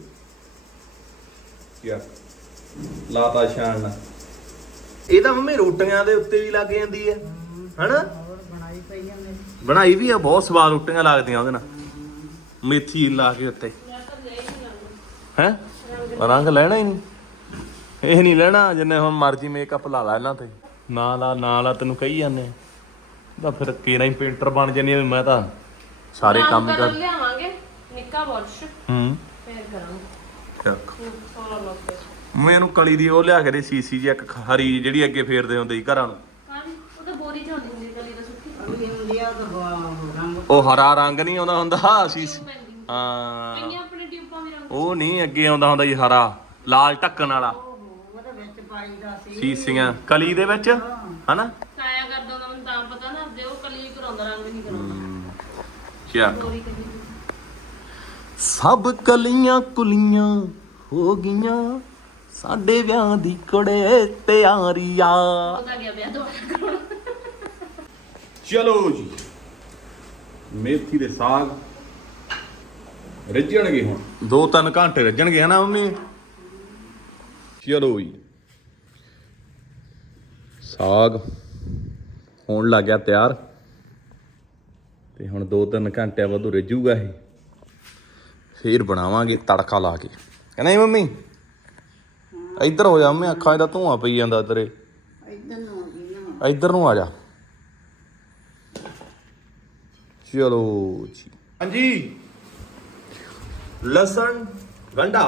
B: ਲਾਤਾ ਛਾਣਨਾ। ਇਹ ਤਾਂ ਮੰਮੀ ਰੋਟੀਆਂ ਦੇ ਉੱਤੇ ਵੀ ਲੱਗ ਜਾਂਦੀ ਹੈ ਹਨਾ।
A: ਹੋਰ ਬਣਾਈ ਪਈ ਆ ਮੇਰੀ।
B: ਬਣਾਈ ਵੀ ਆ ਬਹੁਤ ਸਵਾਦ ਰੋਟੀਆਂ ਲੱਗਦੀਆਂ ਉਹਦੇ ਨਾਲ ਮੇਥੀ ਲਾ ਕੇ ਉੱਤੇ। ਹੈ ਰੰਗ ਲੈਣਾ ਹੀ ਨਹੀਂ। ਇਹ ਨਹੀਂ ਲੈਣਾ ਜਿੰਨੇ ਹੁਣ ਮਰਜ਼ੀ ਮੇਕਅਪ ਲਾ ਲਾ ਇਹਨਾਂ ਤੇ। ਨਾ ਲਾ ਤੈਨੂੰ ਕਹੀ ਜਾਂਦੇ ਤਾਂ ਫਿਰ ਕੇਰਾ ਹੀ ਪੇਂਟਰ ਬਣ ਜਾਨੀ। ਮੈਂ ਤਾਂ ਸਾਰੇ ਕੰਮ ਹੀ ਕਰ
C: ਲਿਆਵਾਂਗੇ ਨਿੱਕਾ ਬੁਰਸ਼ ਫੇਰ ਕਰਾਂਗੇ।
B: ਮੈਨੂੰ ਕਲੀ ਦੀ ਉਹ ਲਿਆ ਕੇ ਦੇ ਸੀਸੀ ਜੀ ਇੱਕ ਹਰੀ ਜਿਹੜੀ ਅੱਗੇ ਫੇਰਦੇ ਹੁੰਦੇ ਸੀ ਘਰਾਂ ਨੂੰ।
C: ਉਹ ਤਾਂ ਬੋਰੀ ਚ ਹੁੰਦੀ ਹੁੰਦੀ ਕਲੀ ਦਾ ਸੁੱਕੀ।
A: ਅਭੀ ਇੰਡੀਆ ਦਾ ਰੰਗ
B: ਉਹ ਹਰਾ ਰੰਗ ਨਹੀਂ ਆਉਂਦਾ ਹੁੰਦਾ ਸੀਸ। ਹਾਂ
C: ਕਈਆਂ ਆਪਣੇ ਟਿਊਬਾਂ ਵੀ ਰੰਗ
B: ਉਹ ਨਹੀਂ ਅੱਗੇ ਆਉਂਦਾ ਹੁੰਦਾ ਜੀ ਹਰਾ ਲਾਲ ਢੱਕਣ ਵਾਲਾ।
A: ਉਹਦੇ ਵਿੱਚ ਪਾਈਦਾ ਸੀ
B: ਸੀਸੀਆਂ ਕਲੀ ਦੇ ਵਿੱਚ ਹਨਾ।
C: ਕਾਇਆ ਕਰਦਾ ਹੁੰਦਾ ਮੈਨੂੰ ਤਾਂ ਪਤਾ ਨਾ ਜੇ ਉਹ ਕਲੀ ਕਰਾਉਂਦਾ ਰੰਗ ਨਹੀਂ ਕਰਾਉਂਦਾ।
B: ਚੱਕ
C: ਬੋਰੀ ਕਲੀ
B: ਸਭ ਕਲੀਆਂ ਕੁਲੀਆਂ ਹੋ ਗਈਆਂ ਸਾਡੇ ਵਿਆਹ ਦੀ ਕੁੜੇ ਤਿਆਰੀ ਆ।
C: ਉਹਦਾ ਗਿਆ ਵਿਆਹ ਦੁਬਾਰਾ ਕਰਾਉਣਾ।
B: ਚਲੋ ਜੀ ਮੇਥੀ ਦੇ ਸਾਗ ਰਿੱਝਣਗੇ ਹੁਣ 2-3 ਘੰਟੇ ਰਿੱਝਣਗੇ ਹਨਾ ਮੰਮੀ। ਚਲੋ ਜੀ ਸਾਗ ਹੋਣ ਲੱਗ ਗਿਆ ਤਿਆਰ ਤੇ ਹੁਣ 2-3 ਘੰਟਿਆਂ ਬਾਅਦ ਰਿੱਝੂਗਾ ਇਹ। ਫੇਰ ਬਣਾਵਾਂਗੇ ਤੜਕਾ ਲਾ ਕੇ ਕਹਿੰਦਾ ਨਹੀਂ ਮੰਮੀ। ਇੱਧਰ ਹੋ ਜਾ ਮੰਮੀ ਅੱਖਾਂ 'ਚ ਤਾਂ ਧੂੰਆਂ ਪਈ ਜਾਂਦਾ ਤੇਰੇ। ਇੱਧਰ ਨੂੰ ਆ ਜਾ। ਚਲੋ ਜੀ ਹਾਂਜੀ ਲਸਣ ਗੰਢਾ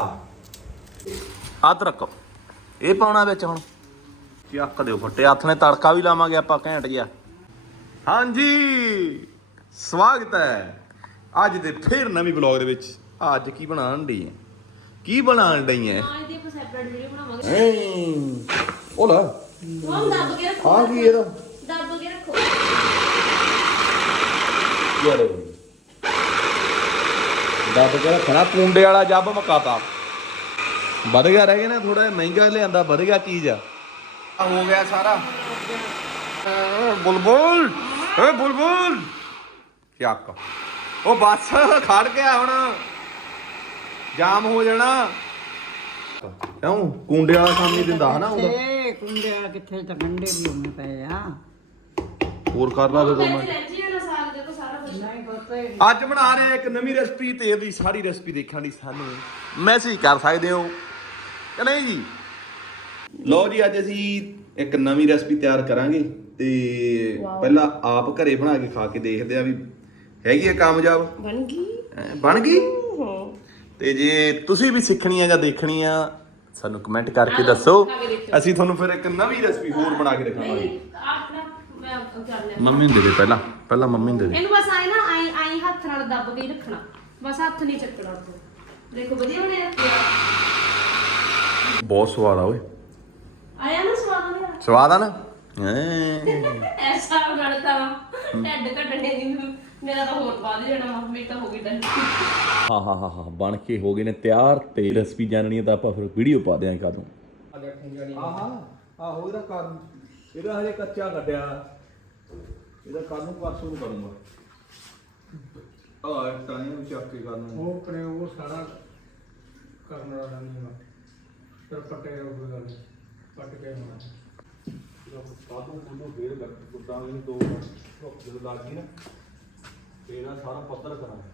B: ਅਦਰਕ ਇਹ ਪਾਉਣਾ ਵਿੱਚ ਹੁਣ। ਚੱਕ ਦਿਓ ਫੱਟੇ ਹੱਥ ਨੇ। ਤੜਕਾ ਵੀ ਲਾਵਾਂਗੇ ਆਪਾਂ ਘੈਂਟ ਜਿਹਾ। ਹਾਂਜੀ ਸਵਾਗਤ ਹੈ ਅੱਜ ਦੇ ਫੇਰ ਨਵੀਂ ਬਲੌਗ ਦੇ ਵਿੱਚ। ਅੱਜ ਕੀ ਬਣਾਉਣ ਡਈ ਹੈ? ਕੀ ਬਣਾਉਣ ਡਈ ਹੈ?
C: ਹਾਂ ਇਹਦੀ ਆਪਾਂ ਸੈਪਰੇਟ ਵੀਡੀਓ ਬਣਾਵਾਂਗੇ।
B: ਉਹ ਲਾ
C: ਉਹ ਦੱਬ ਕੇ ਰੱਖੋ।
B: ਆ ਕੀ ਇਹਦਾ?
C: ਦੱਬ ਕੇ ਰੱਖੋ।
B: ਚਲੋ ਦੱਬ ਕੇ ਰੱਖਣਾ। ਕੁੰਡੇ ਵਾਲਾ ਜੱਬ ਮਕਾਤਾ। ਵਧ ਗਿਆ ਰਹਿ ਗਿਆ ਨਾ ਥੋੜਾ ਜਿਹਾ ਮਹਿੰਗਾ ਲਿਆਂਦਾ ਵਧ ਗਿਆ ਚੀਜ਼ ਆ। ਹੋ ਗਿਆ ਸਾਰਾ। ਬੁਲਬੁਲ ਏ ਬੁਲਬੁਲ ਚੱਕ। ਉਹ ਬੱਸ ਖੜ ਗਿਆ ਹੁਣ ਜਾਮ ਹੋ ਜਾਣਾ। ਕਿਉਂ ਕੁੰਡੇ ਵਾਲਾ ਕੰਮ ਨਹੀਂ ਦਿੰਦਾ ਹਨਾ ਉਹਦਾ।
A: ਕੁੰਡੇ ਵਾਲਾ ਕਿੱਥੇ ਤਾਂ ਗੰਡੇ ਵੀ ਹੋਣੇ ਪਏ ਆ।
B: ਹੋਰ ਕਰ ਲਾ ਦੇ ਮੈਂ।
C: ਲੈਂਜੀ ਵਾਲਾ ਸਾਗ ਦੇ ਤਾਂ ਸਾਰਾ ਕੁਝ
A: ਨਹੀਂ ਪਤਾ
B: ਅੱਜ ਬਣਾ ਰਹੇ ਇੱਕ ਨਵੀਂ ਰੈਸਪੀ ਤੇ ਇਹਦੀ ਸਾਰੀ ਰੈਸਪੀ ਦੇਖਣ ਲਈ ਸਾਨੂੰ ਮੈਸੇਜ ਕਰ ਸਕਦੇ ਹੋ ਕਿ ਨਹੀਂ ਜੀ। ਲਓ ਜੀ ਅੱਜ ਅਸੀਂ ਇੱਕ ਨਵੀਂ ਰੈਸਪੀ ਤਿਆਰ ਕਰਾਂਗੇ ਤੇ ਪਹਿਲਾਂ ਆਪ ਘਰੇ ਬਣਾ ਕੇ ਖਾ ਕੇ ਦੇਖਦੇ ਆ ਵੀ ਹੈਗੀ ਆ ਕਾਮਯਾਬ।
C: ਬਣ ਗਈ।
B: ਬਣ ਗਈ। ਤੇ ਜੇ ਤੁਸੀਂ ਵੀ ਸਿੱਖਣੀ ਆ ਜਾਂ ਦੇਖਣੀ ਆ ਸਾਨੂੰ ਕਮੈਂਟ ਕਰਕੇ ਦੱਸੋ। ਅਸੀਂ ਤੁਹਾਨੂੰ ਫਿਰ ਇੱਕ ਨਵੀਂ ਰੈਸਪੀ ਹੋਰ ਬਣਾ ਕੇ ਦਿਖਾਵਾਂਗੇ।
C: ਮੈਂ ਕਰ ਲਿਆ
B: ਮੰਮੀ ਨੂੰ ਦੇ ਦੇ ਪਹਿਲਾਂ ਮੰਮੀ ਨੂੰ ਦੇ ਦੇ।
C: ਇਹਨੂੰ ਬਸ ਆਏ ਨਾ ਆਈ ਹੱਥ ਨਾਲ ਦੱਬ ਕੇ ਹੀ ਰੱਖਣਾ, ਬਸ ਹੱਥ ਨਹੀਂ ਚੱਕਣਾ ਉੱਤੇ। ਦੇਖੋ ਵਧੀਆ ਬਣਿਆ।
B: ਬਹੁਤ ਸਵਾਦ ਆ ਓਏ।
C: ਆਇਆ ਨਾ ਸਵਾਦ ਮੇਰਾ।
B: ਸਵਾਦ ਆ ਨਾ
C: ਐਸਾ ਗੜਤਾ ਢੱਡ ਘਟਣੇ ਦੀ ਮੇਰਾ ਤਾਂ ਹੋਰ ਪਾ ਦੇ ਜਾਣਾ, ਮੰਮੀ ਤਾਂ ਹੋ ਗਈ ਡਨ।
B: ਹਾਂ ਬਣ ਕੇ ਹੋ ਗਏ ਨੇ ਤਿਆਰ। ਤੇ ਰੈਸਪੀ ਜਾਣਨੀ ਹੈ ਤਾਂ ਆਪਾਂ ਫਿਰ ਵੀਡੀਓ ਪਾ ਦਿਆਂਗੇ ਕਾਦੋਂ। ਆਹੋ ਇਹਦਾ ਹਜੇ ਕੱਚਾ ਕੱਢਿਆ, ਇਹਦਾ ਕੱਲ ਨੂੰ ਪਰਸੋਂ ਨੂੰ ਕਰੂੰਗਾ। ਟਾਈਮ ਵੀ ਚੱਕ ਕੇ ਕਰਨਾ
D: ਉਹ ਆਪਣੇ ਉਹ ਸਾਰਾ ਕਰਨ ਵਾਲਾ ਨਹੀਂ ਵਾ, ਫਿਰ ਪੱਟੇ ਉਹ ਗੱਲ ਪੱਟ ਕੇ ਹੋਣਾ।
B: ਕਾਦੋਂ ਕੋਲੋਂ ਫੇਰ ਗੁੱਦਾਂ ਵੀ 2 ਧੁੱਪ ਜਦੋਂ ਲੱਗ ਗਈ ਨਾ ਫੇਰ ਆ ਸਾਰਾ ਪੱਧਰ ਕਰਾਂਗੇ।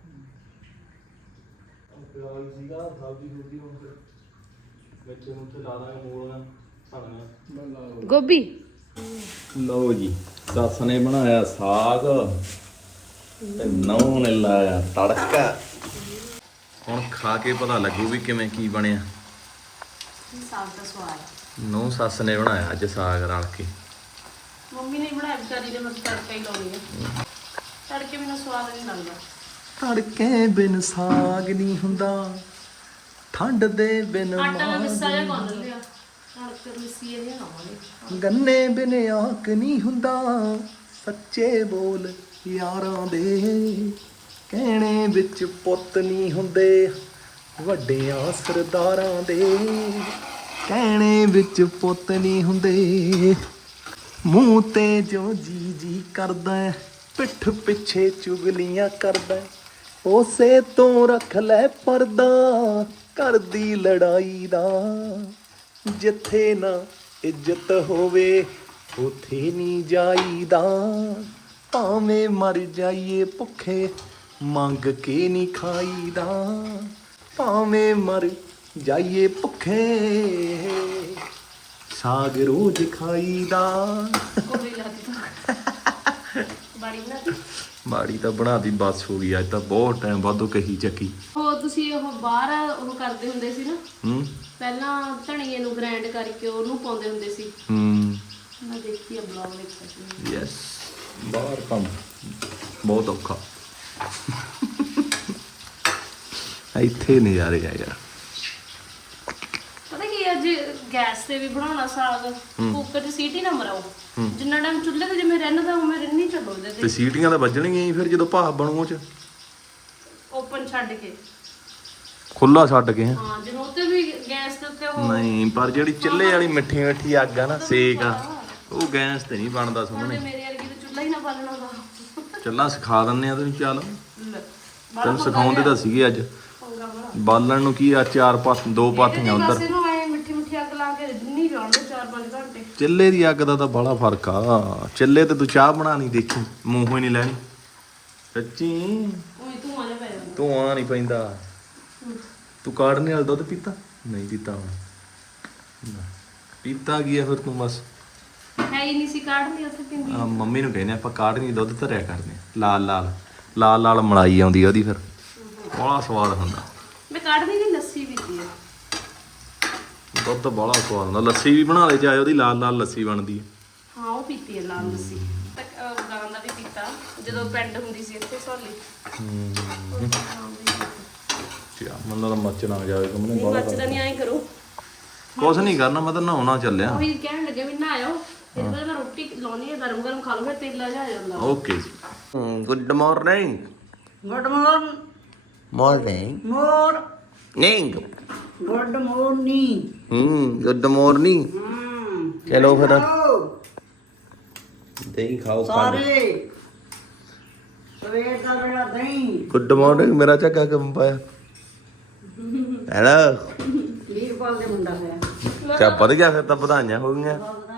B: ਪਿਆਜ਼ ਸੀਗਾ ਸਬਜ਼ੀ ਰੋਟੀ ਹੁਣ ਫਿਰ ਮਿੱਠੇ ਨੂੰ ਤੇ ਲਾ ਦਾਂਗੇ ਮੂਲੀਆਂ ਧਨੀਆ
C: ਗੋਭੀ।
B: ਲਓ ਜੀ ਸੱਸ ਨੇ ਬਣਾਇਆ ਸਾਗ ਤੇ ਨੌਂ ਨੇ ਲਾਇਆ ਤੜਕਾ। ਹੁਣ ਖਾ ਕੇ ਪਤਾ ਲੱਗੂ ਵੀ ਕਿਵੇਂ ਕੀ ਬਣਿਆ।
C: ਸਾਗ ਦਾ ਸਵਾਦ
B: ਨੌਂ ਸੱਸ ਨੇ ਬਣਾਇਆ ਅੱਜ ਸਾਗ ਰਲ ਕੇ।
C: ਮੰਮੀ ਨੇ ਬਣਾਇਆ ਵਿਚਾਰੀ ਨੇ, ਬਸ ਤੜਕਾ ਹੀ ਲਾਉਣੀ ਹੈ। ਤੜਕੇ ਬਿਨਾਂ ਸਵਾਦ ਨਹੀਂ ਲੱਗਦਾ।
B: ਤੜਕੇ ਬਿਨ ਸਾਗ ਨਹੀਂ ਹੁੰਦਾ, ਠੰਡ ਦੇ ਬਿਨ
C: ਆਟਾ ਦਾ ਮਿੱਸਾ ਜਿਹਾ ਗੁੰਨ ਲਿਆ, ਤੜਕੇ ਮਿੱਸੀ ਇਹਦੇ ਲਾਵਾਂਗੇ।
B: ਗੰਨੇ ਬਿਨ ਆਕ ਨਹੀਂ ਹੁੰਦਾ, ਸੱਚੇ ਬੋਲ ਯਾਰਾਂ ਦੇ ਕਹਿਣੇ ਵਿੱਚ ਪੁੱਤ ਨਹੀਂ ਹੁੰਦੇ, ਵੱਡਿਆਂ ਸਰਦਾਰਾਂ ਦੇ ਕਹਿਣੇ ਵਿੱਚ ਪੁੱਤ ਨਹੀਂ ਹੁੰਦੇ। ਮੂੰਹ ਤੇ ਜੋ ਜੀ ਕਰਦਾ, ਪਿੱਠ ਪਿੱਛੇ ਚੁਗਲੀਆਂ ਕਰਦਾ, ਉਸੇ ਤੋਂ ਰੱਖ ਲੈ ਪਰਦਾ ਕਰਦੀ ਲੜਾਈ ਦਾ। ਜਿੱਥੇ ਨਾ ਇੱਜ਼ਤ ਹੋਵੇ ਉਥੇ ਨਹੀਂ ਜਾਈਦਾ, ਭਾਵੇਂ ਮਰ ਜਾਈਏ ਭੁੱਖੇ ਮੰਗ ਕੇ ਨਹੀਂ ਖਾਈਦਾ, ਭਾਵੇਂ ਮਰ ਜਾਈਏ ਭੁੱਖੇ ਸਾਗ ਰੋਜ਼ ਖਾਈਦਾ।
C: ਕੋਈ ਲੱਗਦਾ ਬੜੀ ਨਾ
B: ਮਾੜੀ ਤਾਂ ਬਣਾਦੀ ਬਸ ਹੋ ਗਈ। ਅੱਜ ਤਾਂ ਬਹੁਤ ਟਾਈਮ ਬਾਅਦੋਂ ਕਹੀ ਚੱਕੀ।
C: ਉਹ ਤੁਸੀਂ ਉਹ ਬਾਹਰ ਉਹ ਕਰਦੇ ਹੁੰਦੇ ਸੀ ਨਾ,
B: ਹੂੰ
C: ਪਹਿਲਾਂ ਧਣੀਏ ਨੂੰ ਗ੍ਰਾਈਂਡ ਕਰਕੇ ਉਹਨੂੰ ਪਾਉਂਦੇ ਹੁੰਦੇ ਸੀ। ਮੈਂ ਦੇਖੀ ਆ ਬਲੌਗ ਵਿੱਚ।
B: ਯੈਸ ਬਾਹਰ ਕੰਮ ਬਹੁਤ ਔਖਾ। ਇੱਥੇ ਨਜ਼ਾਰੇ ਆ ਯਾਰ।
C: ਪਤਾ ਕੀ ਅੱਜ ਗੈਸ ਤੇ ਵੀ ਬਣਾਉਣਾ ਸਾਗ, ਕੁੱਕਰ 'ਚ ਸੀਟੀ ਨਾ ਮਰਾਓ। ਜਿੰਨਾ ਟਾਈਮ ਚੁੱਲ੍ਹੇ ਤੇ ਜਿਵੇਂ ਰਹਿੰਦਾ ਉਵੇਂ ਰਹਿਣੀ ਚੱਲੋ ਉਹਦੇ
B: ਤੇ
C: ਤੇ
B: ਸੀਟੀਆਂ ਤਾਂ ਵੱਜਣਗੀਆਂ ਹੀ ਫਿਰ ਜਦੋਂ ਭਾਫ ਬਣੂ ਉਹ ਚ।
C: ਓਪਨ ਛੱਡ ਕੇ।
B: ਖੁੱਲਾ ਛੱਡ ਕੇ ਹੈਂ।
C: ਹਾਂ ਜਿਵੇਂ ਉੱਤੇ ਵੀ ਗੈਸ ਦੇ ਉੱਤੇ ਉਹ
B: ਨਹੀਂ ਪਰ ਜਿਹੜੀ ਚੁੱਲ੍ਹੇ ਵਾਲੀ ਮਿੱਠੀ ਮਿੱਠੀ ਅੱਗ ਆ ਨਾ, ਸੇਕ ਆ, ਉਹ ਗੈਸ ਤੇ ਨਹੀਂ ਬਣਦਾ
C: ਉਹਨੇ
B: ਸੋਹਣੇ।
C: ਮੇਰੇ ਵਰਗੀ ਤੇ ਚੁੱਲ੍ਹਾ ਹੀ ਨਾ ਬਾਲਣਾ ਦਾ।
B: ਚੱਲਾਂ ਸਿਖਾ ਦਿੰਨੇ ਆ ਤੈਨੂੰ। ਚੱਲ
C: ਬੜਾ
B: ਤੈਨੂੰ ਸਿਖਾਉਂਦੇ ਤਾਂ ਸੀਗੇ ਅੱਜ।
C: ਪੰਗਾ ਬੜਾ
B: ਬਾਲਣ ਨੂੰ ਕੀ ਆ, 4 ਪਾਸ 2 ਪਾਥੀਆਂ
C: ਬਸ
B: ਉਧਰ।
C: ਇਹਨੂੰ ਐ ਮਿੱਠੀ ਮਿੱਠੀ ਅੱਗ ਲਾ ਕੇ ਨਹੀਂ ਜਾਣਦੇ 4-5 ਘੰਟੇ।
B: ਚੁੱਲ੍ਹੇ ਦੀ ਅੱਗ ਦਾ ਤਾਂ ਬੜਾ ਫਰਕ ਆ। ਚੁੱਲ੍ਹੇ ਤੇ ਤੂੰ ਚਾਹ ਬਣਾਣੀ ਦੇਖੀ ਮੂੰਹੋਂ ਹੀ ਨਹੀਂ ਲੈਣੀ ਸੱਚੀ।
C: ਉਹੀ ਧੂਆਂ ਜਿਹਾ ਪੈ ਜਾਂਦਾ।
B: ਧੂਆਂ ਨਹੀਂ ਪੈਂਦਾ। ਤੂੰ ਕਾੜਨੇ ਵਾਲਾ ਦੁੱਧ ਪੀਤਾ? ਨਹੀਂ ਪੀਤਾ ਹੁਣ। ਪੀਤਾ ਗਿਆ ਫਿਰ ਤੂੰ ਬਸ।
C: ਹੈ ਹੀ ਨਹੀਂ ਸੀ ਕਾੜਨੀ ਉੱਥੇ ਪਿੰਦੀ।
B: ਆ ਮੰਮੀ ਨੂੰ ਕਹਿੰਦੇ ਆਪਾਂ ਕਾੜਨੀ ਦੁੱਧ ਧਰਿਆ ਕਰਦੇ ਆ। ਲਾਲ ਲਾਲ ਮਲਾਈ ਆਉਂਦੀ ਆ ਉਹਦੀ, ਫਿਰ ਬੜਾ ਸਵਾਦ ਹੁੰਦਾ।
C: ਮੈਂ ਕਾੜਨੀ ਦੀ ਲੱਸੀ ਪੀਤੀ ਆ।
B: ਦੁੱਧ ਬੜਾ ਸਵਾਦ ਹੁੰਦਾ। ਲੱਸੀ ਵੀ ਬਣਾ ਲੈ ਚਾਹੇ, ਉਹਦੀ ਲਾਲ ਲਾਲ ਲੱਸੀ ਬਣਦੀ ਹੈ।
C: ਹਾਂ ਉਹ ਪੀਤੀ ਹੈ ਲਾਲ ਲੱਸੀ। ਤੱਕ ਗਾਂ ਦਾ ਵੀ ਪੀਤਾ ਜਦੋਂ ਪਿੰਡ ਹੁੰਦੀ ਸੀ ਇੱਥੇ ਸੋਲੀ।
B: ਮੈਨੂੰ ਤਾਂ ਮੱਚ ਨਾ ਜਾਵੇ ਸਾਹਮਣੇ
C: ਨਹੀਂ ਬਚਦਾ ਨਹੀਂ ਐਂ ਕਰੋ।
B: ਕੁਛ ਨਹੀਂ ਕਰਨਾ, ਮੈਂ ਤਾਂ ਨਹਾਉਣਾ ਚੱਲਿਆ।
C: ਉਹੀ ਕਹਿਣ ਲੱਗੇ ਵੀ ਨਾ ਆਇਓ ਫਿਰ ਮੈਂ ਰੋਟੀ ਲਾਉਣੀ ਹੈ ਗਰਮ ਖਾ ਲਓ ਫਿਰ ਤੇਲਾ ਜਾ ਜਾਂਦਾ।
B: ਓਕੇ ਜੀ। Good morning.
A: Good morning
B: morning
A: ਨਿੰਗ ਗੁੱਡ ਮਾਰਨਿੰਗ।
B: Good morning. ਚਲੋ ਫਿਰ ਦਹੀਂ ਖਾਓ
A: ਸਾਰੇ ਸਵੇਰ ਦਾ ਵੇਲਾ ਦਹੀਂ।
B: Good morning. ਮੇਰਾ ਝੱਗਾ ਕੰਮ ਪਾਇਆ ਹੈਲੋ।
A: ਵੀਰਪਾਲ ਦੇ ਮੁੰਡਾ ਹੋਇਆ।
B: ਚਾ ਵਧ ਗਿਆ ਫਿਰ ਤਾਂ ਵਧਾਈਆਂ ਹੋ ਗਈਆਂ।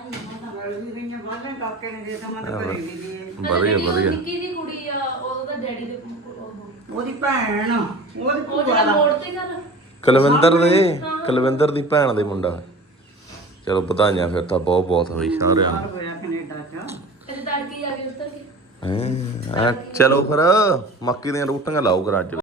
A: ਕਾਕੇ ਨੇ ਦੇ ਤਾਂ ਮੈਂ ਘਰੇ ਵੀ ਦੇ।
B: ਵਧੀਆ
C: ਨਿੱਕੀ ਦੀ ਕੁੜੀ ਆ ਉਹਦਾ ਡੈਡੀ ਦੇ
A: ਉਹਦੀ ਭੈਣ ਉਹਦੀ
C: ਉਹ
A: ਭੂਆ
C: ਜਿਹੜਾ
A: ਦਾ
C: ਮੋੜ ਤੇ ਘਰ
B: ਕੁਲਵਿੰਦਰ ਦੀ ਭੈਣ ਦੇ ਮੁੰਡਾ। ਚਲੋ ਵਧਾਈਆਂ ਫਿਰ ਤਾਂ ਬਹੁਤ ਬਹੁਤ ਹੋਈ ਸਾਰਿਆਂ ਨੂੰ।
A: ਹੋਇਆ ਕੈਨੇਡਾ ਚ।
C: ਇਹਦੇ ਤੜਕੇ ਆ ਕੇ ਉੱਤਰ ਕੇ।
B: ਚਲੋ ਫਿਰ ਮੱਕੀ ਦੀਆਂ ਰੋਟੀਆਂ ਲਾਓ ਘਰ ਅੱਜ।